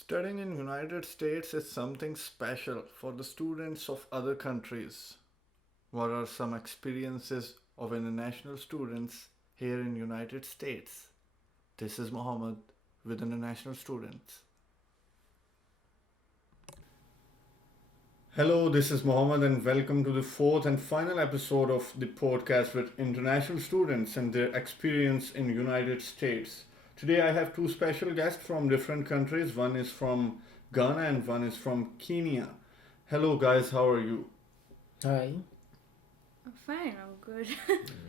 Studying in United States is something special for the students of other countries. What are some experiences of international students here in United States? This is Mohammed with International Students. Hello, this is Mohammed and welcome to the fourth and final episode of the podcast with international students and their experience in United States. Today I have two special guests from different countries. One is from Ghana and one is from Kenya. Hello guys, how are you? Hi. I'm fine, I'm good.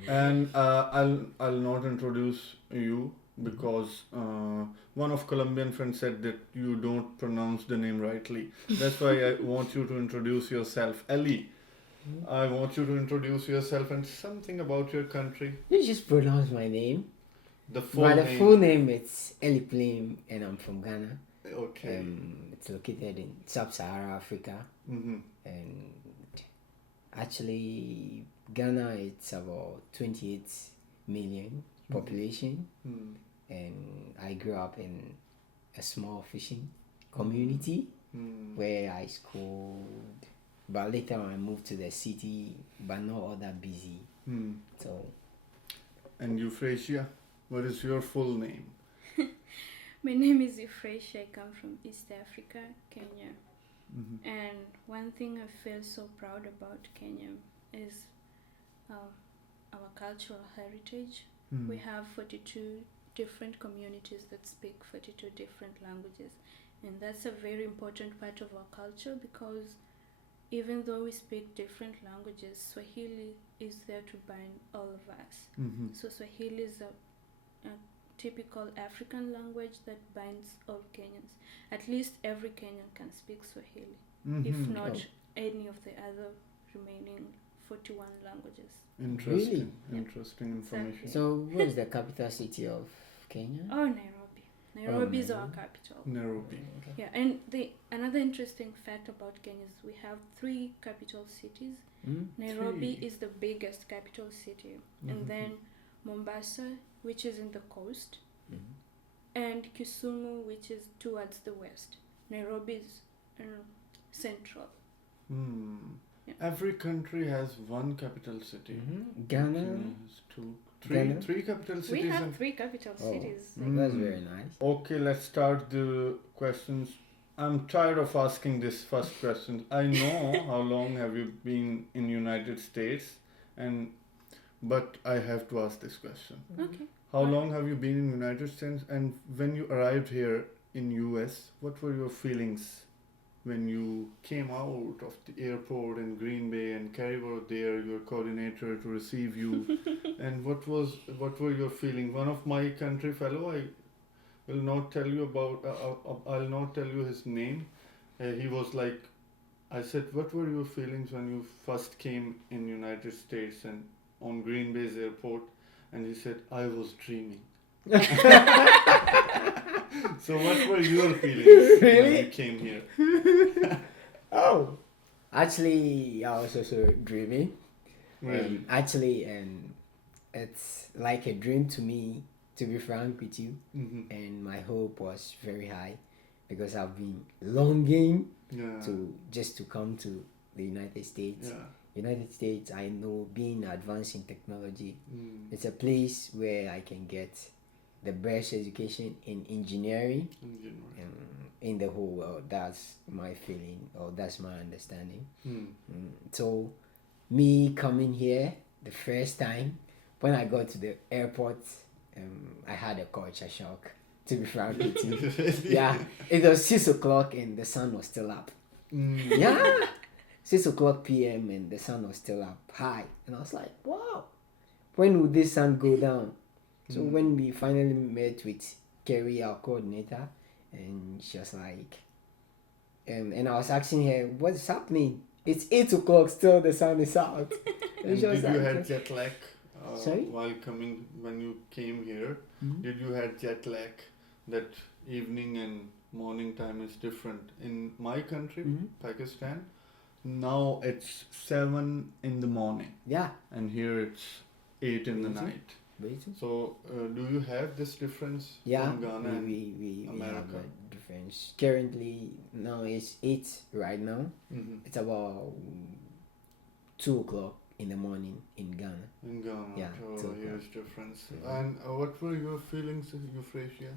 And I'll not introduce you because one of Colombian friends said that you don't pronounce the name rightly. That's why I want you to introduce yourself. Ellie, I want you to introduce yourself and something about your country. You just pronounce my name. The full By the name. full name, it's Eli Plim, and I'm from Ghana. Okay. It's located in Sub-Saharan Africa, Mm-hmm. and actually, Ghana it's about 28 million population, Mm. and I grew up in a small fishing community Mm. where I schooled, but later I moved to the city, but not all that busy. Mm. So And Euphrasia, what is your full name? My name is Euphrasia. I come from East Africa, Kenya. Mm-hmm. And one thing I feel so proud about Kenya is our cultural heritage. We have 42 different communities that speak 42 different languages. And that's a very important part of our culture because even though we speak different languages, Swahili is there to bind all of us. Mm-hmm. So Swahili is a typical African language that binds all Kenyans. At least every Kenyan can speak Swahili, if Mm-hmm. not Oh. any of the other remaining 41 languages. Interesting. Really? Interesting information. So, what is the capital city of Kenya? Oh, Nairobi. Nairobi is our Nairobi. capital. Nairobi. Okay. Yeah, and another interesting fact about Kenya is we have 3 capital cities. Hmm? Nairobi 3. is the biggest capital city, Mhm. and then Mombasa, which is in the coast, Mhm. and Kisumu, which is towards the west. Nairobi is central. Hmm. Yeah. Every country has one capital city. Mhm. Ghana. Kenya has 2, 3, Ghana? 3 capital cities. We have and 3 capital Oh. cities. That's Mm. very nice. Okay, let's start the questions. I'm tired of asking this first question. I know how long have you been in United States, but I have to ask this question. Okay. How Right. long have you been in United States, and when you arrived here in US, what were your feelings when you came out of the airport in Green Bay and Carrie was there, your coordinator, to receive you, and what were your feelings? One of my country fellow, I will not tell you about. I'll not tell you his name. He was like, I said, what were your feelings when you first came in United States and on Green Bay's airport? And he said, I was dreaming. So what were your feelings when Really? you came here? Oh, actually, I was also dreaming. Really? Actually, it's like a dream to me, to be frank with you. Mm-hmm. And my hope was very high because I've been longing Yeah. to come to the United States. Yeah. United States, I know, being advanced in technology, Mm. it's a place where I can get the best education in engineering Engineering. in the whole world. That's my feeling, or that's my understanding. Mm. So, me coming here the first time, when I got to the airport, I had a culture shock, to be frank with you. Yeah, it was 6 o'clock and the sun was still up. Mm. Yeah, 6 o'clock p.m. and the sun was still up high. And I was like, wow, when would this sun go down? So when we finally met with Kerry, our coordinator, and she was like, and I was asking her, what's happening? It's 8 o'clock, still the sun is out. And she was did you like, had jet lag Sorry? while coming when you came here? Mhm. Did you had jet lag that evening and morning time is different? In my country, Mhm. Pakistan, now it's 7 in the morning Yeah, and here it's 8 in the Mhm. night. waiting. So do you have this difference Yeah, from Ghana and we have America? a difference. Currently, now it's 8 right now. Mm-hmm. It's about 2 o'clock in the morning in Ghana. In Ghana, Yeah, so so- huge difference. Mhm. And what were your feelings, Euphrasia?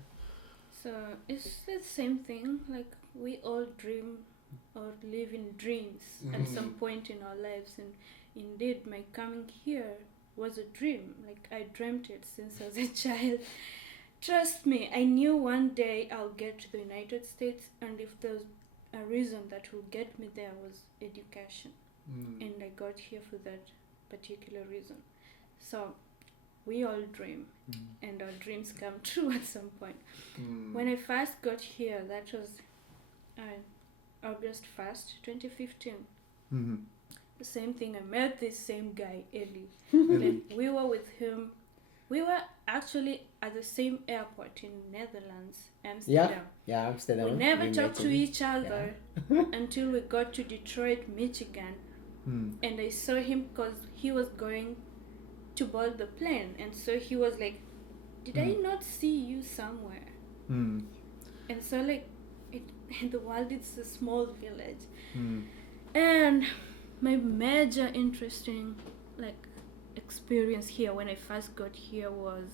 So it's the same thing. Like we all dream or live in dreams at some Mhm. point in our lives, and indeed, my coming here was a dream. Like I dreamt it since I was a child. Trust me, I knew one day I'll get to the United States, and if there's a reason that will get me there was education, and I got here for that particular reason. So we all dream, and our dreams come true at some point. When I first got here, that was August 1st, 2015. Mm-hmm. The same thing, I met this same guy, Eli. Really? Like, we were with him. We were actually at the same airport in Netherlands, Amsterdam. Yeah, Amsterdam. We never met talked to him. each other until we got to Detroit, Michigan. And I saw him because he was going to board the plane. And so he was like, did I not see you somewhere? Mm. And so like, in the world it's a small village. Mm. And my major interesting like experience here when I first got here was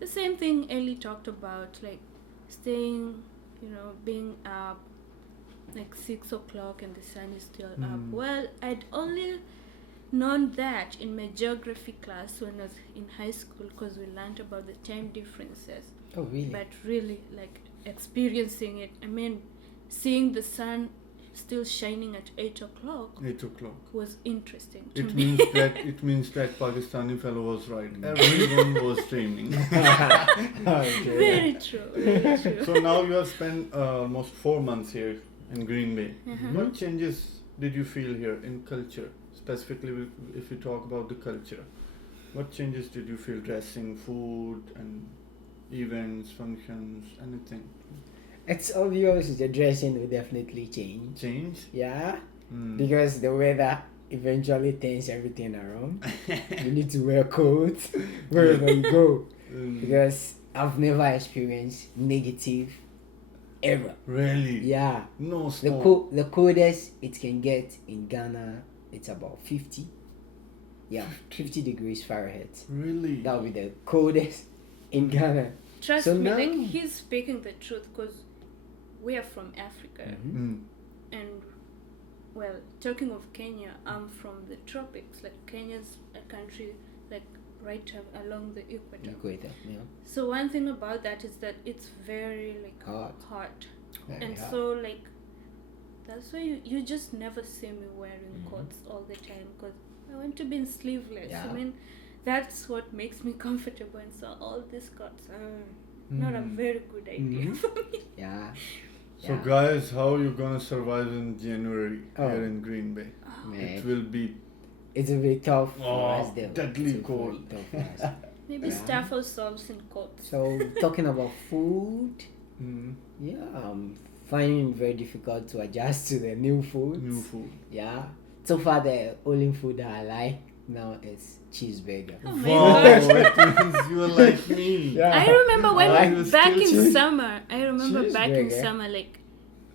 the same thing Ellie talked about, like staying, being up like 6 o'clock and the sun is still up. Well, I'd only known that in my geography class when I was in high school, because we learned about the time differences. Oh, really? But really, like experiencing it, I mean, seeing the sun still shining at 8 o'clock 8 o'clock. was interesting to It me. means that Pakistani fellow was right. Everyone was dreaming. Okay. Very true, very true. So now you have spent almost 4 months here in Green Bay. Mhm. What changes did you feel here in culture? Specifically, if you talk about the culture, what changes did you feel? Dressing, food, and events, functions, anything? It's obvious the dressing will definitely change. Change? Yeah, Mm. because the weather eventually turns everything around. You need to wear coats wherever you go. Because I've never experienced negative ever. Really? Yeah. No The snow. the coldest it can get in Ghana, it's about 50. Yeah, 50 degrees Fahrenheit. Really? That would be the coldest in Ghana. Trust So me, now- like he's speaking the truth, because we are from Africa. Mhm. Mm. And well, talking of Kenya, I'm from the tropics. Like Kenya's a country like right along the equator. Equator, yeah. So one thing about that is that it's very like Hot. Very and hot. so like that's why you just never see me wearing Mhm. coats all the time, because I want to be in sleeveless. Yeah. I mean, that's what makes me comfortable, and so all these coats are not a very good idea Mhm. for me. Yeah. So Yeah. guys, how you gonna survive in January Oh. here in Green Bay? Man, It will be it's a bit tough for Oh, us though. deadly It's a cold. very tough for us. Maybe Yeah. staff ourselves in coats. So talking about food, mm, yeah, I'm finding it very difficult to adjust to the new foods. new food. Yeah. So far the only food that I like now is cheeseburger. Oh my Wow, gosh. it means you are like me. Yeah. I remember when I like back in still summer, Cheeseburger. like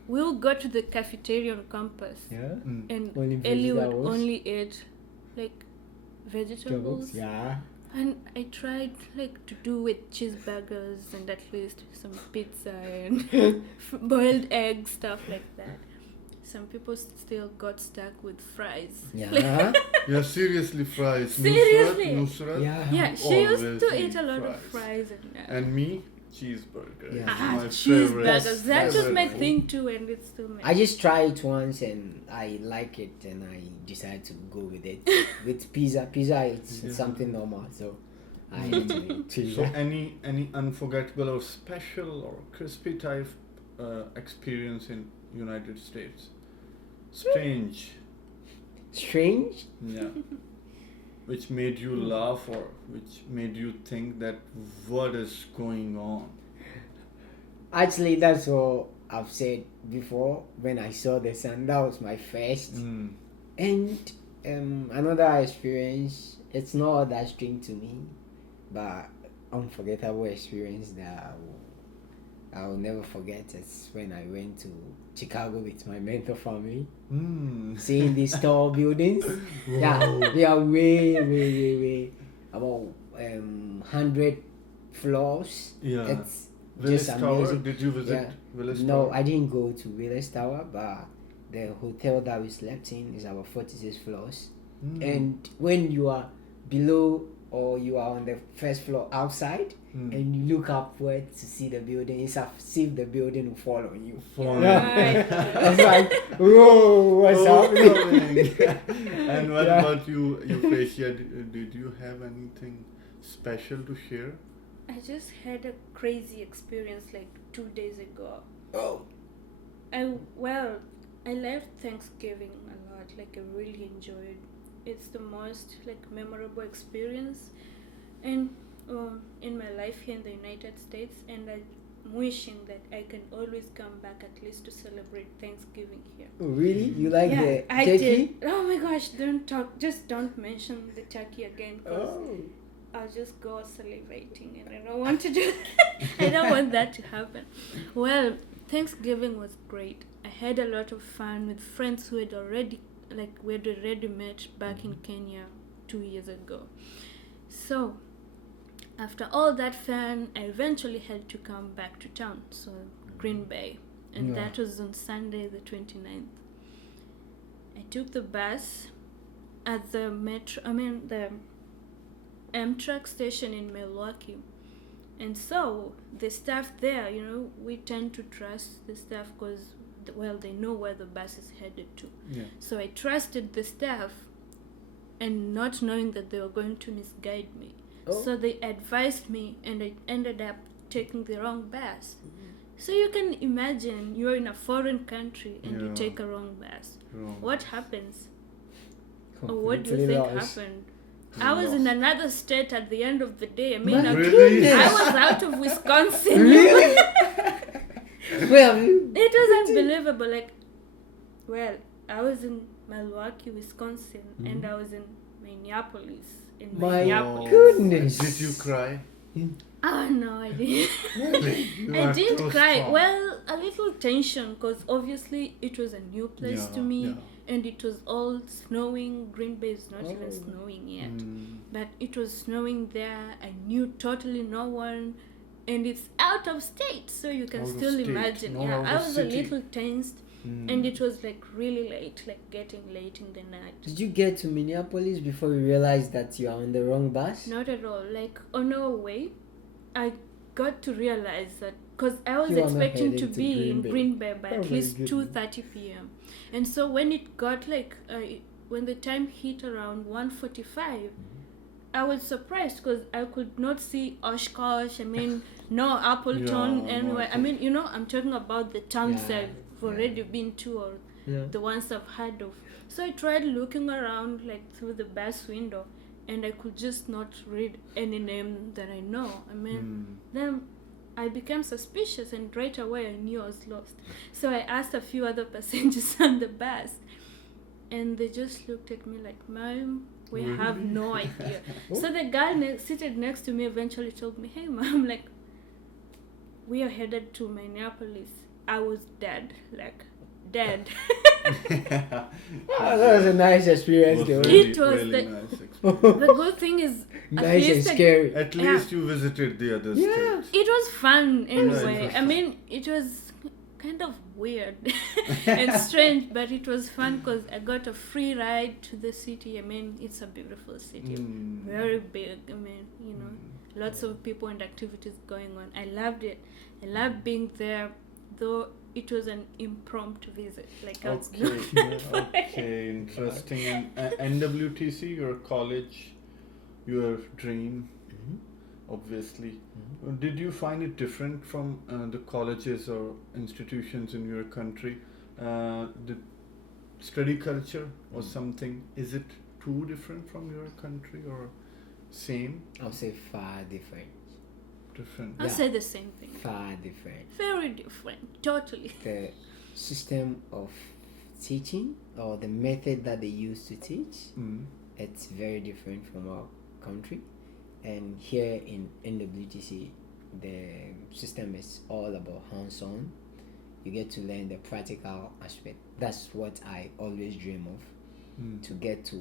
we'll go to the cafeteria on campus, Yeah. Mm. and Only Ellie would vegetables. only eat like vegetables. Yeah. And I tried like to do with cheeseburgers and at least some pizza and boiled egg, stuff like that. Some people still got stuck with fries. Yeah. Yeah, seriously, fries. Seriously? Nusrat? Yeah. Yeah, she used Always to eat eat a lot of fries. fries and And me, cheeseburger. Yeah. It's ah, my cheeseburgers. favorite. That was my favorite thing too, and it's still my I just tried it once and I like it and I decided to go with it. With pizza. Pizza it's Yeah. something normal, so I Mm. had to eat So pizza. any unforgettable or special or crispy type experience in United States? Strange. Strange? Yeah. Which made you laugh or which made you think that what is going on? Actually, that's what I've said before when I saw the sun. That was my first. Mm. And another experience, it's not that strange to me, but unforgettable experience that I will, I'll never forget it's when I went to Chicago with my mentor family. Seeing these tall buildings. Yeah, they are way about 100 floors. Yeah. It's Willis just Tower. amazing. Did you visit Yeah. Willis No, Tower? I didn't go to Willis Tower, but the hotel that we slept in is about 46 floors. And when you are below or you are on the first floor outside and you look upward to see the building, it's as if the building will fall on you. Right. It's like, whoa, what's happening? And what Yeah. about you, Euphrasia? Did you have anything special to share? I just had a crazy experience like 2 days ago. Oh, I loved Thanksgiving a lot. Like I really enjoyed. It's the most like memorable experience, and in my life here in the United States. And I'm wishing that I can always come back at least to celebrate Thanksgiving here. really? You like the I turkey? did. Oh my gosh! Don't mention the turkey again, because Oh. I'll just go salivating, and I don't want to do. I don't want that to happen. Well, Thanksgiving was great. I had a lot of fun with friends who had already we had already met back in Kenya 2 years ago. So after all that fun, I eventually had to come back to town, so Green Bay, and Yeah. that was on Sunday the 29th. I took the bus at the Amtrak station in Milwaukee. And so the staff there, we tend to trust the staff because, they know where the bus is headed to. Yeah. So I trusted the staff, and not knowing that they were going to misguide me. Oh. So they advised me, and I ended up taking the wrong bus. So you can imagine you're in a foreign country and you Yeah. take a wrong bus. Wrong. What happens? Or what do you Completely think lost. happened? I was in another state at the end of the day. I mean, My Really? goodness. I was out of Wisconsin. Really? Well, It was unbelievable. I was in Milwaukee, Wisconsin, and I was in Minneapolis. My Minneapolis. goodness. Did you cry? Oh no, I didn't. Really? You I are didn't so cry. strong. Well, a little tension, because obviously it was a new place to me, Yeah. and it was all snowing. Green Bay is not even Oh. snowing yet. Mm. But it was snowing there. I knew totally no one, and it's out of state, so you can Out of still state, imagine. not Yeah, out I of was city. a little tensed, and it was really late, getting late in the night. Did you get to Minneapolis before you realized that you are on the wrong bus? Not at all. On our way, I got to realize that, because I was You are not expecting to heading to be Green in Bay. Green Bay by Oh at my least goodness. 2:30 p.m. And so when it got when the time hit around 1:45, I was surprised because I could not see Oshkosh. I mean, no Appleton Yeah, anywhere. no I mean, I'm talking about the towns Yeah, I've already been to, or Yeah. the ones I've heard of. So I tried looking around through the bus window, and I could just not read any name that I know. I mean, then I became suspicious, and right away I knew I was lost. So I asked a few other passengers on the bus, and they just looked at me like, "Ma'am, we have Really? no idea." So the guy seated next to me eventually told me, "Hey, ma'am, we are headed to Minneapolis." I was dead, dead. Oh, that was a nice experience, though. It was really the- nice experience. The good thing is, Nice and least I- scary. At Yeah. least you visited the other Yeah. states. it was fun Yeah, anyway. it was I fun. mean, it was kind of weird and strange, but it was fun because I got a free ride to the city. I mean, it's a beautiful city, very big. I mean, lots of people and activities going on. I loved it. I loved being there, though it was an impromptu visit. I was Okay, interesting. And NWTC, your college, your dream, obviously. Did you find it different from the colleges or institutions in your country? The study culture or something, is it too different from your country or same? I'll say far different. Different. I'll Yeah. say the same thing. Far different. Very different, totally. The system of teaching or the method that they use to teach, it's very different from our country. And here in NWTC, the system is all about hands-on. You get to learn the practical aspect. That's what I always dream of, to get to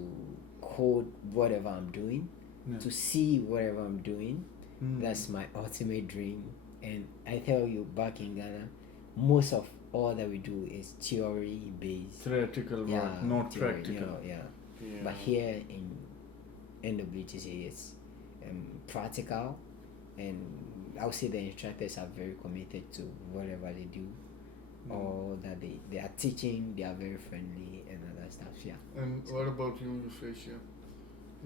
code whatever I'm doing, Yeah. to see whatever I'm doing. Mm. That's my ultimate dream. And I tell you, back in Ghana, most of all that we do is theory based. Theoretical work, Yeah, not theory, practical. yeah. Yeah. But here in NWTC, it's practical, and I would say the instructors are very committed to whatever they do, or that they are teaching. They are very friendly and other stuff. Yeah. And what about you, Euphrasia?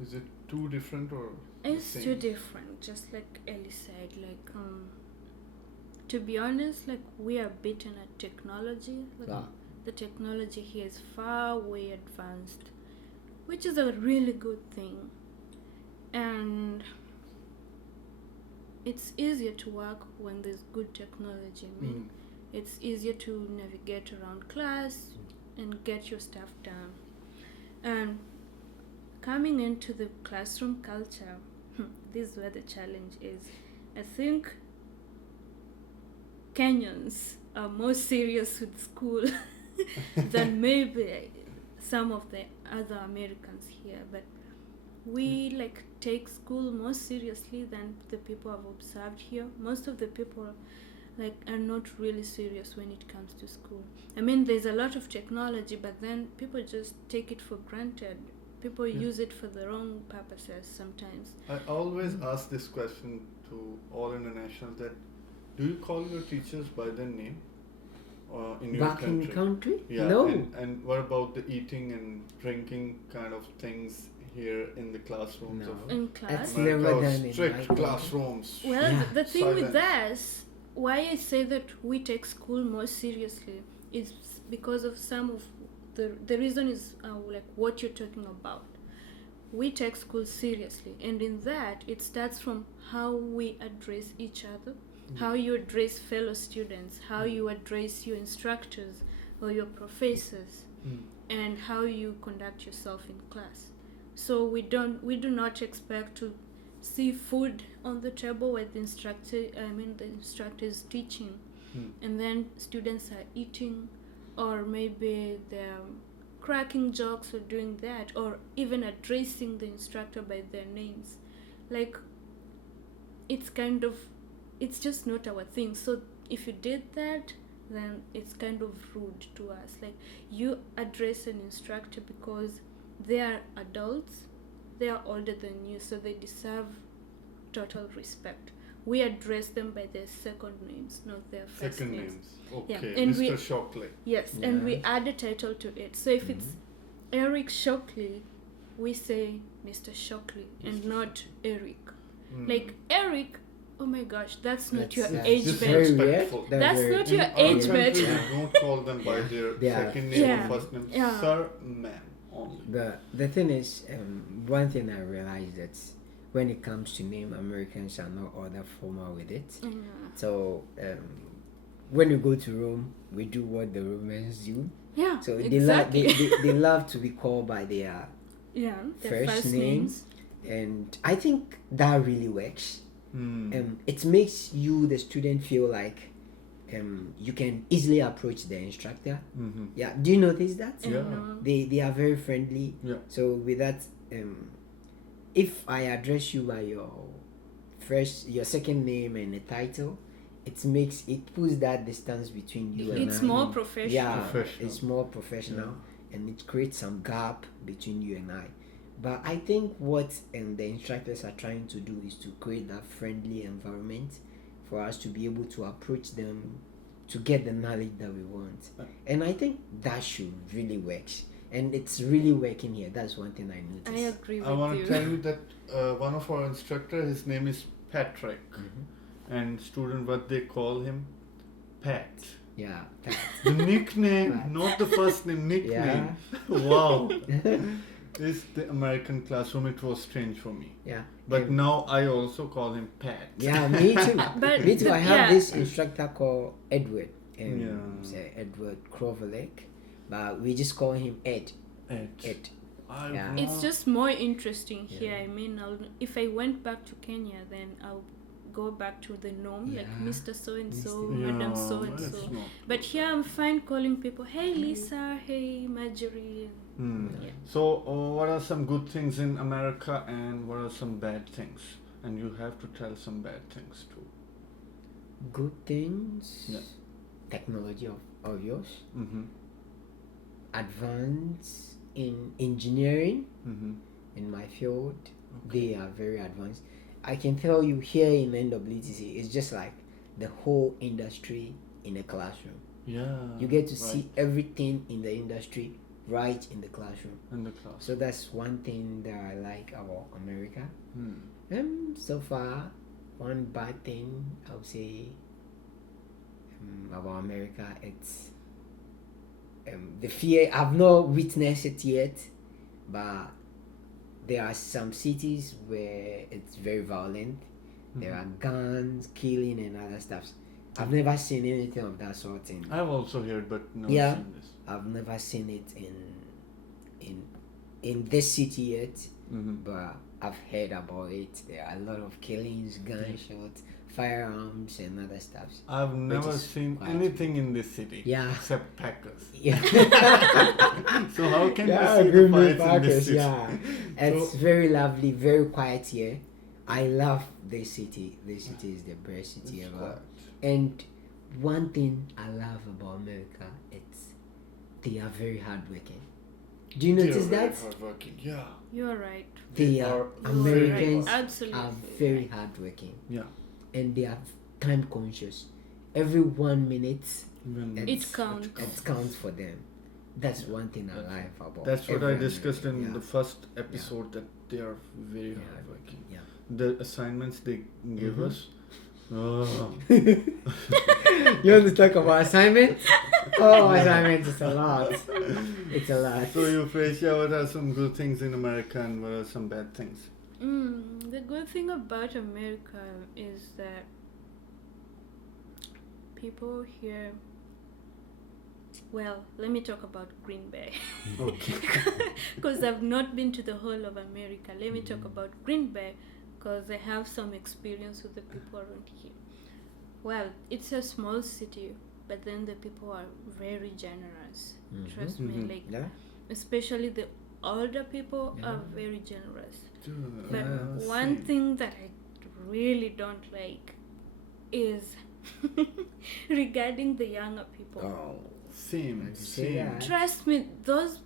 Is it too different or It's same? too different, just like Ellie said. Like, to be honest, like we are beaten at technology. Like, Yeah. the technology here is far way advanced, which is a really good thing. And it's easier to work when there's good technology. I mean, it's easier to navigate around class and get your stuff done. And coming into the classroom culture, this is where the challenge is. I think Kenyans are more serious with school than maybe some of the other Americans here, but we like take school more seriously than the people I've observed here. Most of the people like are not really serious when it comes to school. I mean, there's a lot of technology, but then people just take it for granted. People use it for the wrong purposes sometimes. I always ask this question to all internationals, that do you call your teachers by their name in your Back country? in country? Yeah. No. And what about the eating and drinking kind of things here in the classrooms No. of In class, That's America, never or done in strict my classrooms? well, Yeah. the thing with Silence. us, why I say that we take school more seriously is because of some of the reason is like what you're talking about. We take school seriously, and in that it starts from how we address each other, how you address fellow students, how you address your instructors or your professors, and how you conduct yourself in class. So we do not expect to see food on the table where the instructor is teaching, and then students are eating, or maybe they're cracking jokes or doing that, or even addressing the instructor by their names. Like, it's just not our thing. So if you did that, then it's kind of rude to us. Like, you address an instructor because they are adults, they are older than you, so they deserve total respect. We address them by their second names, not their first Second names. names. Yeah, Okay, and Mr. Shockley. Yes, and we Yeah. add a title to it. So if it's Eric Shockley, we say Mr. Shockley and Mr. not Eric. Mm. Like, Eric, oh my gosh, that's not your That's age just band. very Disrespectful. weird. That's very- not In your our age country, band. we don't call them by their Yeah. second name Yeah. or first name. Yeah. Sir, ma'am, only. The thing is, one thing I realized that when it comes to name, Americans are not all that formal with it. Yeah. So when you go to Rome, we do what the Romans do. Yeah, So exactly. they love to be called by their Yeah, their first first names, and I think that really works. Mm. It makes you, the student, feel like you can easily approach the instructor. Mm-hmm. Yeah, do you notice that? And, Yeah. They are very friendly. Yeah. So with that, if I address you by your second name and a title, it puts that distance between you and it's I. more professional. Yeah, Professional. it's more professional, and it creates some gap between you and I. But I think what the instructors are trying to do is to create that friendly environment for us to be able to approach them to get the knowledge that we want. And I think that should really work. And it's really working here. That's one thing I I noticed. agree with I want you. to tell you that one of our instructor, his name is Patrick, and student, what they call him, Pat. Yeah, that. The nickname, Pat. not the first name, nickname. Wow. Is the American classroom, it was strange for me. Yeah. But now I also call him Pat. Yeah, me too. But Me too. I have yeah. this instructor called Edward. Yeah. Say Edward Krovalek, but we just call him Ed. Ed. Ed. Yeah. It's just more interesting here. Yeah. I mean, if I went back to Kenya, then I'll go back to the norm, like Yeah. Mr. So and so, Mr. Madam So and it's so. not But good. here I'm fine calling people, hey Lisa, hey Marjorie. Yeah. So, what are some good things in America and what are some bad things? And you have to tell some bad things too. Good things. Yeah. Technology of yours. Mm-hmm. Advance in engineering Mm-hmm. in my field. They are very advanced. I can tell you here in NWTC, it's just like the whole industry in a classroom. Yeah. You get to see everything in the industry right in the classroom. in the class. So that's one thing that I like about America. So far, one bad thing I would say about America, it's the fear. I've not witnessed it yet, but there are some cities where it's very violent. There are guns, killing, and other stuff. I've never seen anything of that sort I've also heard, but no Yeah. seen this. I've never seen it in this city yet, but I've heard about it. There are a lot of killings, gunshots, firearms, and other stuff. I've never is seen quite- anything in this city Yeah. except Packers. Yeah. So how can Yeah, you see the Green Bay fights in Packers, this city? yeah. It's very lovely, very quiet here. I love this city. This city is the best city It's ever. quiet. And one thing I love about America, it's they are very hardworking. Do you notice They're that? very hardworking. Yeah. You're right. They are You're Americans right. Absolutely. are very hardworking Yeah. and they are time conscious. Every 1 minute When It counts. it counts for them. That's one thing I like about. That's what every I discussed in American, the first episode, that they are very Yeah. hardworking. Yeah. The assignments they give Mhm. us. Oh. You want to talk about assignment? Oh, assignment is a lot. It's a lot. So, Euphrasia, what are some good things in America and what are some bad things? The good thing about America is that people here. Well, let me talk about Green Bay. Okay. Because I've not been to the whole of America. Let me talk about Green Bay because I have some experience with the people around here. Well, it's a small city, but then the people are very generous. Trust me, Mhm. like Yeah. especially the older people are Yeah. very generous. Dude, But Yeah, one same. thing that I really don't like is regarding the younger people. Oh. Same, Why'd you say same. that? Trust me, those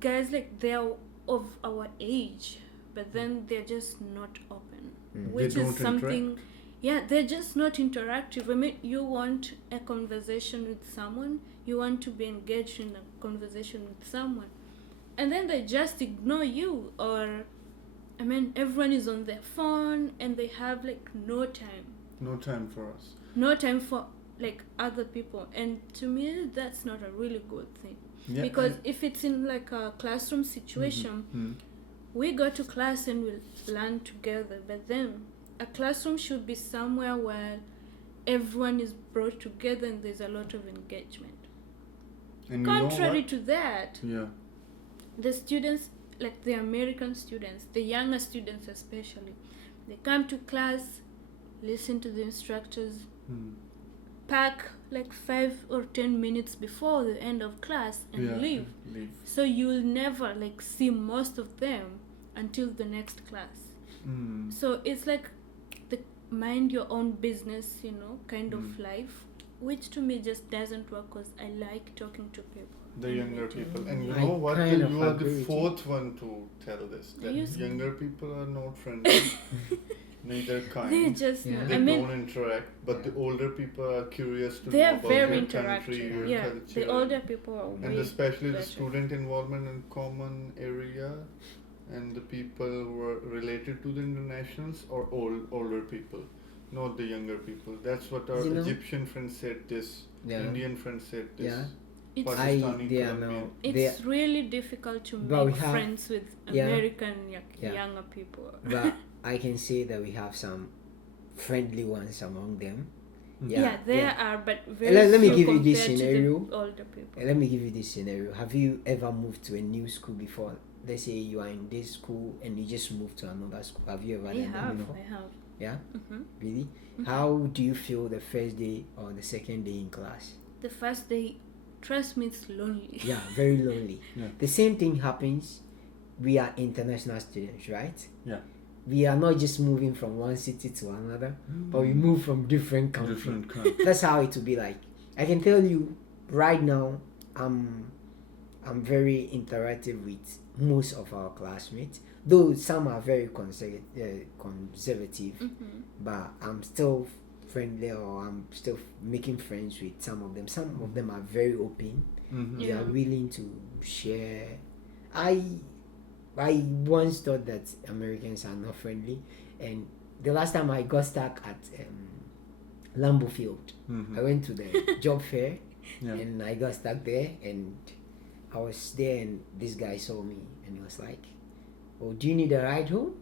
guys, like, they're of our age, but then they're just not open, Mm. which They is don't something. Yeah, they're just not interactive. I mean, you want a conversation with someone, you want to be engaged in a conversation with someone, and then they just ignore you. Or, I mean, everyone is on their phone and they have like no time For us. no time for like other people, and to me that's not a really good thing. Yeah, Because if it's in like a classroom situation, we go to class and we learn together, but then a classroom should be somewhere where everyone is brought together and there's a lot of engagement. and you know Contrary what? to that, Yeah. the students, like the American students, the younger students especially, they come to class, listen to the instructors, pack like 5 or 10 minutes before the end of class and Yeah, leave. leave. So you'll never like see most of them until the next class. So it's like the mind your own business, kind of life, which to me just doesn't work because I like talking to people. The younger people. And you I know what? kind of You are agree the with fourth one to tell this. That You s- younger people are not friendly. Neither They kind. just, Yeah. They I mean, don't interact, but the older people are curious to they know are about very your country, interactive. your Yeah, culture. the older people are and way especially the better. student involvement in common area, and the people who are related to the internationals or older people, not the younger people. That's what our You know- Egyptian friend said this, Yeah. Indian friend said this. Yeah. It's, Pakistani, They are Colombian. now. it's really difficult to But we make have- friends with yeah. American Yeah. younger people. But I can say that we have some friendly ones among them. Yeah, there yeah. are, but very Let me few give you this compared to the scenario. older people. Let me give you this scenario. Have you ever moved to a new school before? Let's say you are in this school and you just moved to another school. Have you ever I done that have, before? I have. Yeah, Mm-hmm. really. How do you feel the first day or the second day in class? The first day, trust me, it's lonely. Yeah, very lonely. Yeah. The same thing happens. We are international students, right? Yeah. We are not just moving from one city to another, but we move from different countries. Different kind. That's how it will be like. I can tell you right now, I'm very interactive with most of our classmates, though some are very conservative, Mm-hmm. but I'm still friendly, or I'm still making friends with some of them. Some of them are very open. Mm-hmm. They Yeah. are willing to share. I once thought that Americans are not friendly, and the last time I got stuck at Lambeau Field, Mm-hmm. I went to the job fair, Yeah. and I got stuck there, and I was there, and this guy saw me, and he was like, "Oh, do you need a ride home?"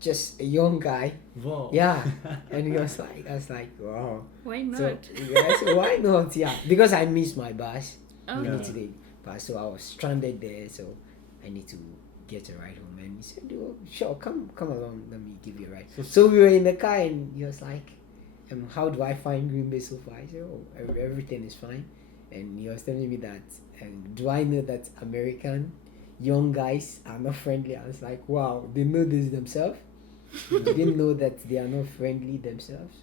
Just a young guy, Wow. yeah, and he was like, I was like, wow. Why not? So yeah, I said, why not? Yeah, because I missed my bus. Oh. Yeah. Today, but so I was stranded there, so I need to get a ride home. And he said, "Oh, sure, come along, let me give you a ride." So we were in the car, and he was like, "How do I find Green Bay so far?" I said, "Oh, everything is fine." And he was telling me that, do I know that American young guys are not friendly? I was like, wow, they know this themselves. They didn't know that they are not friendly themselves.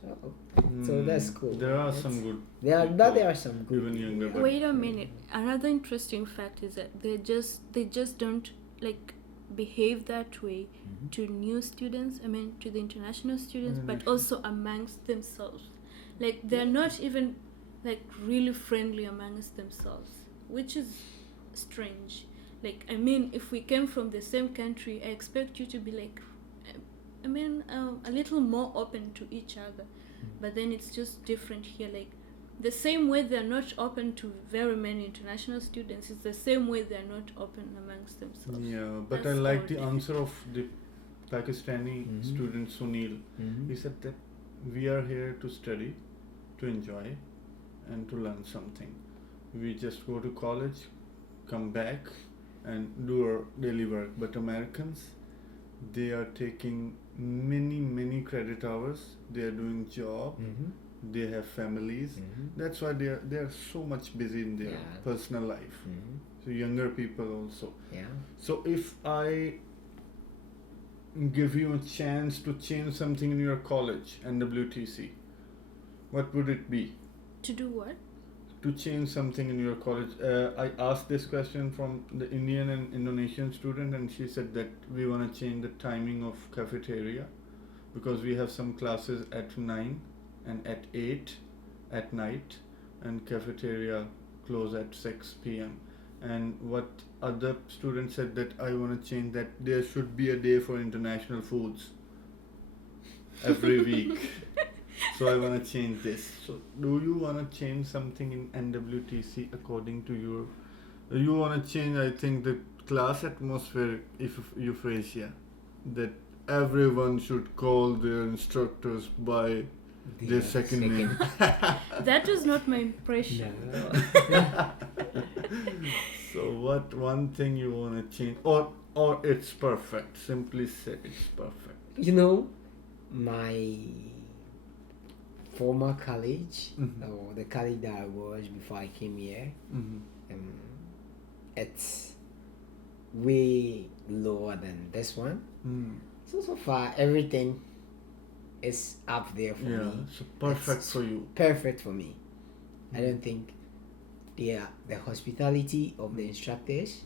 So that's cool. There are That's- some good. There people, are some good even younger. people, But Wait a minute. Another interesting fact is that they just don't like behave that way to new students. I mean, to the international students, but also amongst themselves. Like they're not even like really friendly amongst themselves, which is strange. Like I mean, if we came from the same country, I expect you to be like, I mean, a little more open to each other. But then it's just different here. Like the same way they're not open to very many international students, it's the same way they're not open amongst themselves. yeah, but I That's like the odd. answer of the Pakistani student Sunil. He said that we are here to study, to enjoy, and to learn something. We just go to college, come back, and do our daily work. But Americans, they are taking many credit hours. They are doing job. They have families. That's why they are so much busy in their Yeah. personal life. So younger people also. Yeah. So if I give you a chance to change something in your college, NWTC, what would it be? To do what? To change something in your college. I asked this question from the Indian and Indonesian student, and she said that we want to change the timing of cafeteria because we have some classes at 9 and at 8 at night, and cafeteria close at 6 p.m. And what other students said that I want to change that there should be a day for international foods every week. So I want to change this. So do you want to change something in NWTC according to your? You want to change, I think, the class atmosphere, if Euphrasia, that everyone should call their instructors by their second name. That was not my impression. So what one thing you want to change, or it's perfect? Simply say it's perfect. You know, my former college, Mhm. or the college that I was before I came here, it's way lower than this one. So far everything is up there for Yeah, me. so perfect It's for you. Perfect for me. I don't think the hospitality of the instructors,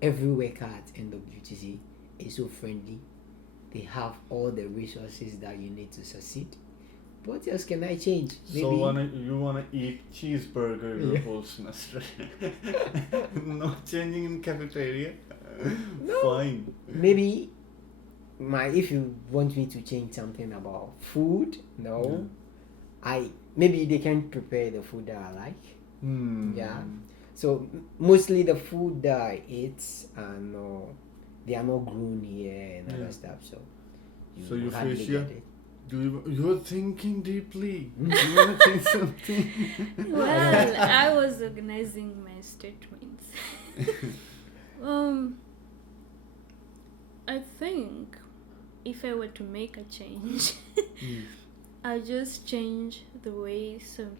every worker at NWTC is so friendly. They have all the resources that you need to succeed. What else can I change? So you wanna eat cheeseburger your Yeah. whole semester? No changing in cafeteria. No. Fine. Maybe if you want me to change something about food, no. Maybe they can prepare the food that I like. Yeah. So mostly the food that I eat they are not grown here and other stuff. So So you hardly face get it. You're thinking deeply. You wanna change something? Well, I was organizing my statements. I think if I were to make a change, Mm. I'll just change the way some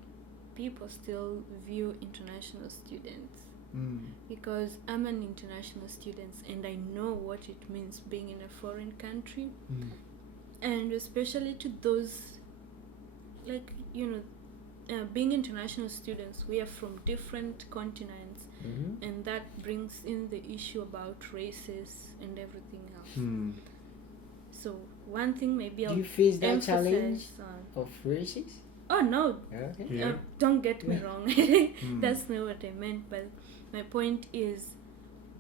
people still view international students. Mm. Because I'm an international student and I know what it means being in a foreign country, Mm. and especially to those, like, being international students, we are from different continents, Mhm. and that brings in the issue about races and everything else. Mm. So one thing maybe Do I'll you face that emphasize challenge on. of races? Oh no, Okay. Yeah. don't get me wrong. Mm. That's not what I meant, but my point is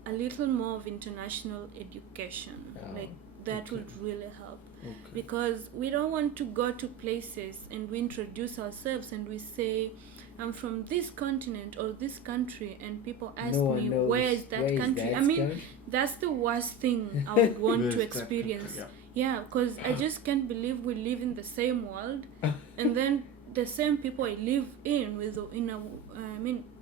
a little more of international education. Oh, Like that okay. would really help. Okay. Because we don't want to go to places and we introduce ourselves and we say, I'm from this continent or this country, and people ask No one me, knows where is that country? I mean, that's the worst thing I would want Where to is that country? experience. Yeah. Yeah, because I just can't believe we live in the same world, and then the same people I live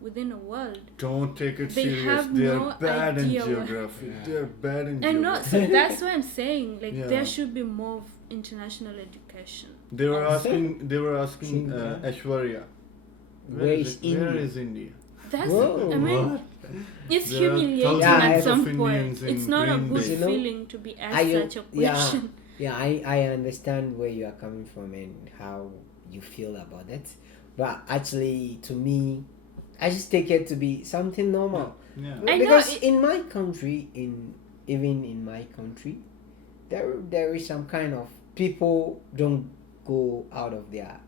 within a world. Don't take it They serious. have They're no bad in idea what- geography. Yeah. They're bad in I know, geography. so that's why I'm saying, like, Yeah. there should be more of international education. They were Oh. asking. They were asking Sing, Aishwarya. Where is it? Where India? is India? That's, Whoa. I mean, What? it's There are humiliating thousands at of some point. Indians in It's not a Green good Bay. You know, feeling to be asked I- such a yeah. question. Yeah, I understand where you are coming from and how you feel about it. But actually, to me, I just take it to be something normal. Yeah. I know Because it- in my country, even in my country, there is some kind of people don't go out of their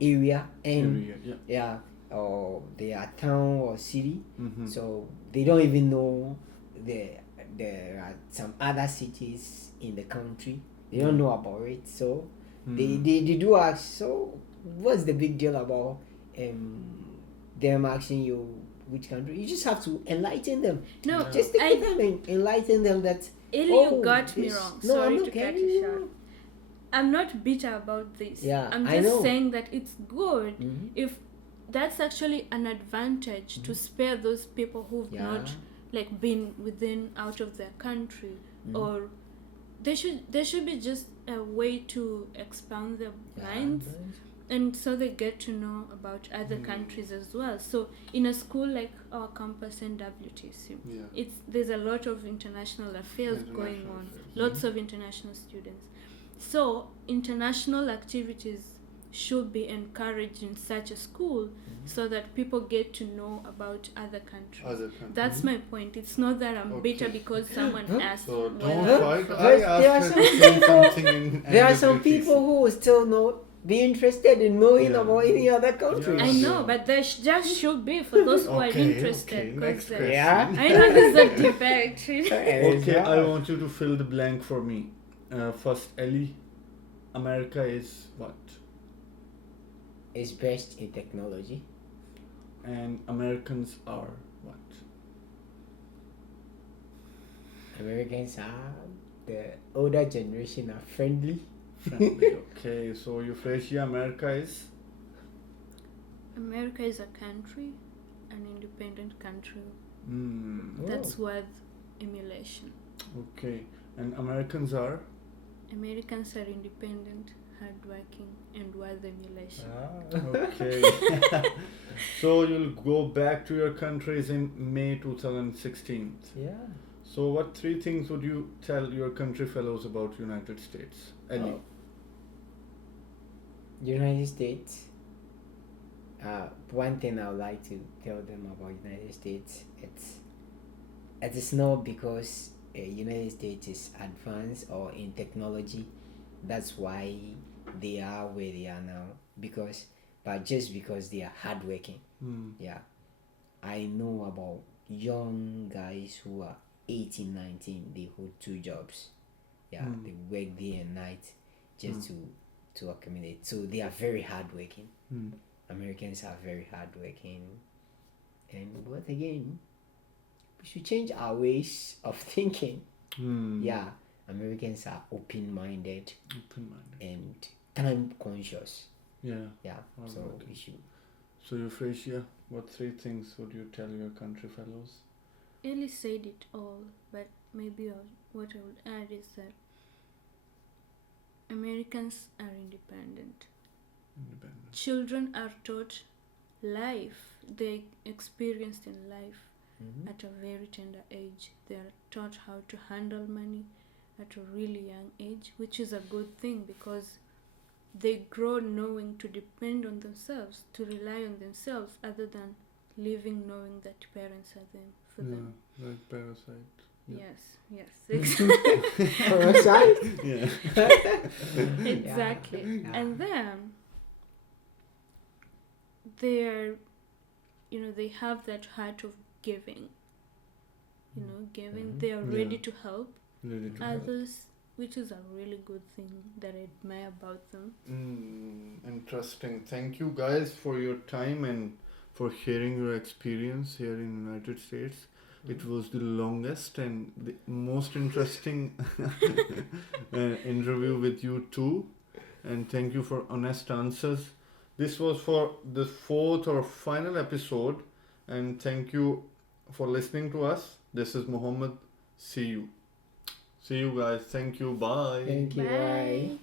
area and Area, yeah. or their town or city, Mm-hmm. so they don't even know there are some other cities in the country. They don't know about it, so Mm. they do ask. So what's the big deal about them asking you which country? You just have to enlighten them. No, Yeah. Just take the time and enlighten them that. Ellie, oh, you got me this- wrong. No, Sorry I'm to not cut getting you you short. wrong. I'm not bitter about this. Yeah, I'm I just know. saying that it's good Mhm. if that's actually an advantage to spare those people who've Yeah. not like been out of their country, Mhm. or there should be just a way to expand their minds, and so they get to know about other countries as well. So in a school like our campus NWTC, Yeah. there's a lot of international affairs going International on, affairs. lots of international students. So international activities should be encouraged in such a school so that people get to know about other countries. Other countries. That's my point. It's not that I'm bitter Okay. because someone asked. So whether don't I'm fight. from- I There are asked her some to say people- something in There are some NWTC. people who will still not be interested in knowing Yeah. about any other country. Yeah. I know, but there just should be for those who are interested. Okay, 'cause, next uh, question. Yeah. I know this is a debate. Okay, I want you to fill the blank for me. First, Ellie, America is what? Is best in technology. And Americans are what? Americans are the older generation are friendly. Friendly. Okay, so Euphrasia, America is? America is a country, an independent country Mm, that's worth emulation. okay. And Americans are? Americans are independent, hardworking, and worth emulation. Okay. So you'll go back to your countries in May 2016. Yeah. So what 3 things would you tell your country fellows about United States? Ellie. Oh. United States. One thing I would like to tell them about United States, it is not because United States is advanced or in technology, that's why they are where they are now. But just because they are hardworking. Hmm. Yeah, I know about young guys who are 18, 19. They hold 2 jobs. Yeah, Mm. they work day and night just to accumulate. So they are very hardworking. Hmm. Americans are very hardworking, and but again, we should change our ways of thinking. Hmm. Yeah, Americans are open-minded Open-minded. and time conscious. Yeah. Yeah, All so right. we should. So Euphrasia, what 3 things would you tell your country fellows? Ellie said it all, but maybe what I would add is that Americans are independent. Independent. Children are taught life, they experienced in life Mhm. at a very tender age. They are taught how to handle money at a really young age, which is a good thing because they grow knowing to depend on themselves, to rely on themselves, other than living knowing that parents are there for them. Yeah, like parasite. Yeah. Yes, Parasite? Yeah. exactly. Yeah. And then they are, they have that heart of giving. Giving. Mhm. They are Yeah. ready to help Ready to help. others, which is a really good thing that I admire about them. Interesting. Thank you guys for your time and for sharing your experience here in United States. It was the longest and the most interesting interview with you too. And thank you for honest answers. This was for the fourth or final episode. And thank you for listening to us. This is Mohammed. See you. See you guys. Thank you. Bye. Thank you. Bye. Bye.